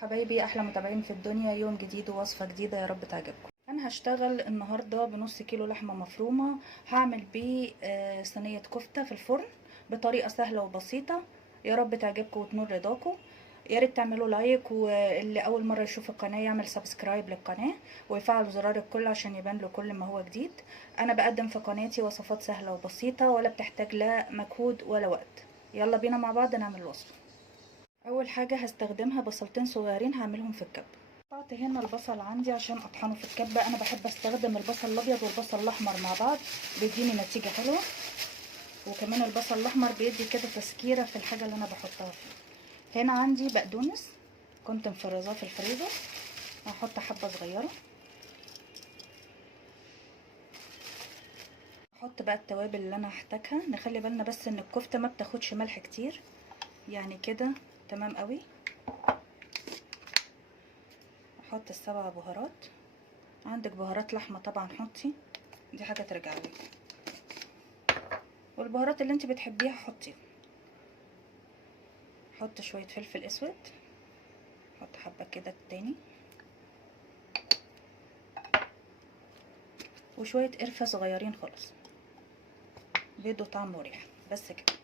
حبايبي احلى متابعين في الدنيا، يوم جديد ووصفه جديده يا رب تعجبكم. انا هشتغل النهارده بنص كيلو لحمه مفرومه، هعمل بيه صينيه كفته في الفرن بطريقه سهله وبسيطه. يا رب تعجبكم وتنول رضاكم. يا ريت تعملوا لايك، واللي اول مره يشوف القناه يعمل سبسكرايب للقناه ويفعل زرار الكل عشان يبان له كل ما هو جديد. انا بقدم في قناتي وصفات سهله وبسيطه ولا بتحتاج لا مجهود ولا وقت. يلا بينا مع بعض نعمل الوصفه. اول حاجه هستخدمها بصلتين صغيرين هعملهم في الكبه. قطعت هنا البصل عندي عشان اطحنه في الكبه. انا بحب استخدم البصل الابيض والبصل الاحمر مع بعض، بيديني نتيجه حلوه. وكمان البصل الاحمر بيدي كده تسكيره في الحاجه اللي انا بحطها فيه. هنا عندي بقدونس كنت مفرزاه في الفريزر، هحط حبه صغيره. احط بقى التوابل اللي انا هحتاجها. نخلي بالنا بس ان الكفته ما بتاخدش ملح كتير، يعني كده تمام قوي. احط السبع بهارات. عندك بهارات لحمه طبعا حطي، دي حاجه ترجع لك، والبهارات اللي انت بتحبيها حطي. حط شويه فلفل اسود، حط حبه كده تاني، وشويه قرفه صغيرين خالص بيدوا طعم وريحه. بس كده.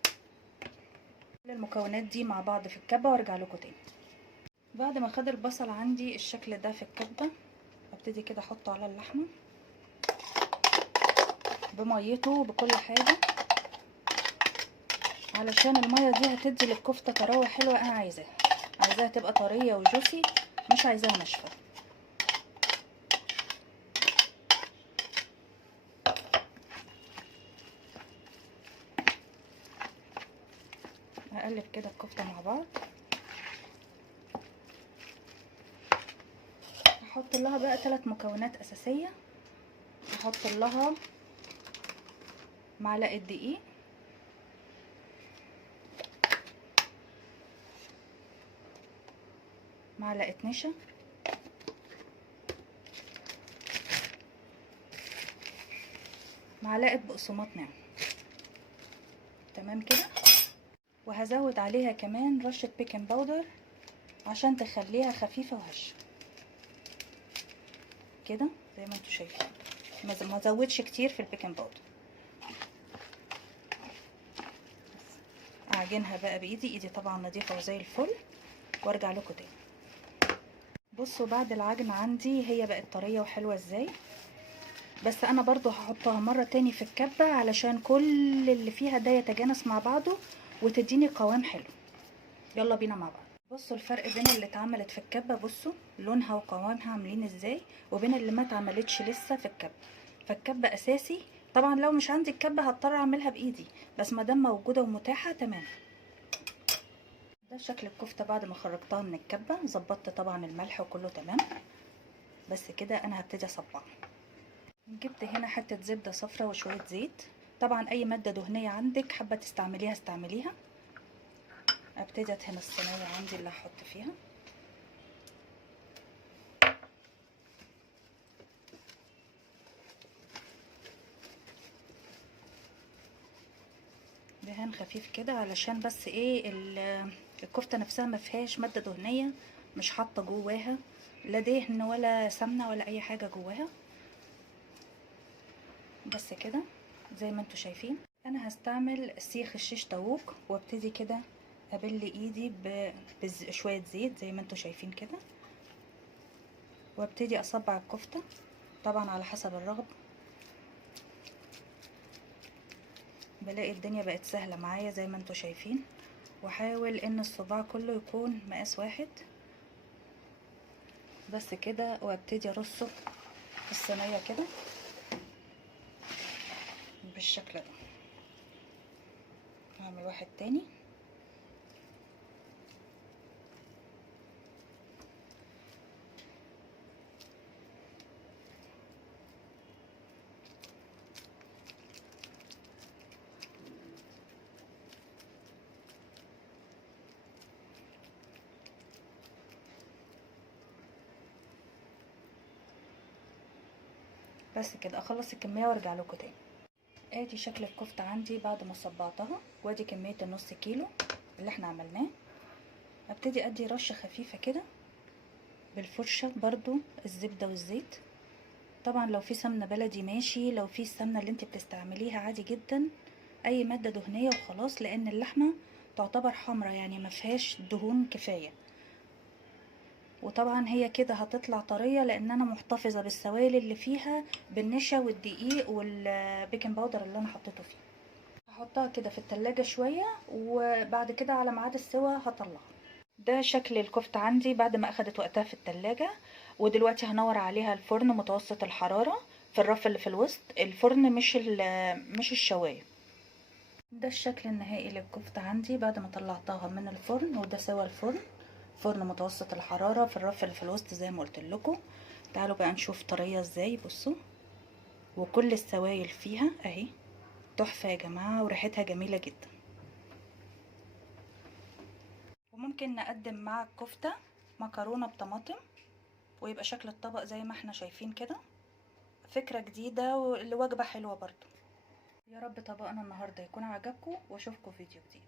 كل المكونات دي مع بعض في الكبه وارجع لكم تاني. بعد ما خد البصل عندي الشكل ده في الكبه، ابتدي كده احطه على اللحمه بميته بكل حاجه، علشان الميه دي هتدي للكفته طراوه حلوه. انا عايزاها تبقى طريه وجوسي، مش عايزاها ناشفه. هقلب كده الكفته مع بعض. هحط لها بقى 3 مكونات اساسيه. هحط لها معلقه دقيق، معلقه نشا، معلقه بقسماط ناعم. تمام كده. وهزود عليها كمان رشه بيكنج باودر عشان تخليها خفيفه وهشه كده زي ما انتوا شايفين. ما ازودش كتير في البيكنج باودر. اعجنها بقى بايدي طبعا نظيفه وزي الفل، وارجع لكم تاني. بصوا بعد العجن عندي هي بقت طريه وحلوه ازاي. بس انا برضو هحطها مره تاني في الكبه علشان كل اللي فيها ده يتجانس مع بعضه وتديني قوام حلو. يلا بينا مع بعض. بصوا الفرق بين اللي اتعملت في الكبه، بصوا لونها وقوامها عاملين ازاي، وبين اللي ما اتعملتش لسه في الكبه. فالكبه اساسي طبعا. لو مش عندي الكبه هضطر اعملها بايدي، بس ما دام موجوده ومتاحه تمام. ده شكل الكفته بعد ما خرجتها من الكبه. ظبطت طبعا الملح وكله تمام. بس كده انا هبتدي اصبعها. جبت هنا حته زبده صفرا وشويه زيت. طبعا اي ماده دهنيه عندك حابه تستعمليها استعمليها. ابتدي ادهن الصينيه عندي اللي هحط فيها. دهان خفيف كده علشان بس ايه الكفته نفسها ما فيهاش ماده دهنيه، مش حاطه جواها لا دهن ولا سمنه ولا اي حاجه جواها. بس كده زي ما انتوا شايفين. انا هستعمل سيخ الشيش طاووق، وابتدي كده ابل ايدي بشويه زيت زي ما انتوا شايفين كده، وابتدي اصبع الكفته طبعا على حسب الرغبه. بلاقي الدنيا بقت سهله معايا زي ما انتوا شايفين. واحاول ان الصباع كله يكون مقاس واحد. بس كده. وابتدي ارصه في الصينيه كده بالشكل ده. هعمل واحد تاني. بس كده اخلص الكميه وارجع لكم تاني. ادي شكل الكفته عندي بعد ما صبعتها، وادي كميه النص كيلو اللي احنا عملناه. ابتدي ادي رشه خفيفه كده بالفرشة برضو الزبدة والزيت. طبعا لو في سمنة بلدي ماشي، لو في السمنة اللي انت بتستعمليها عادي جدا، اي مادة دهنية وخلاص، لان اللحمة تعتبر حمرا يعني ما فيهاش دهون كفاية. وطبعا هي كده هتطلع طرية لان انا محتفظة بالسوائل اللي فيها بالنشا والدقيق والبيكنج باودر اللي انا حطيته فيه. هحطها كده في التلاجة شوية، وبعد كده على ميعاد السوا هطلعها. ده شكل الكفتة عندي بعد ما اخدت وقتها في التلاجة. ودلوقتي هنور عليها الفرن متوسط الحرارة في الرف اللي في الوسط، الفرن مش الشواية. ده الشكل النهائي للكفتة عندي بعد ما طلعتها من الفرن، وده سوا الفرن، فرن متوسط الحرارة في الرف اللي في الوسط زي ما قلت لكم. تعالوا بقى نشوف طرية ازاي. بصوا، وكل السوائل فيها اهي، تحفة يا جماعة، وريحتها جميلة جدا. وممكن نقدم مع الكفتة مكرونة بطماطم، ويبقى شكل الطبق زي ما احنا شايفين كده. فكرة جديدة ولوجبة حلوة برضو. يا رب طبقنا النهاردة يكون عجبكم، واشوفكم فيديو جديد.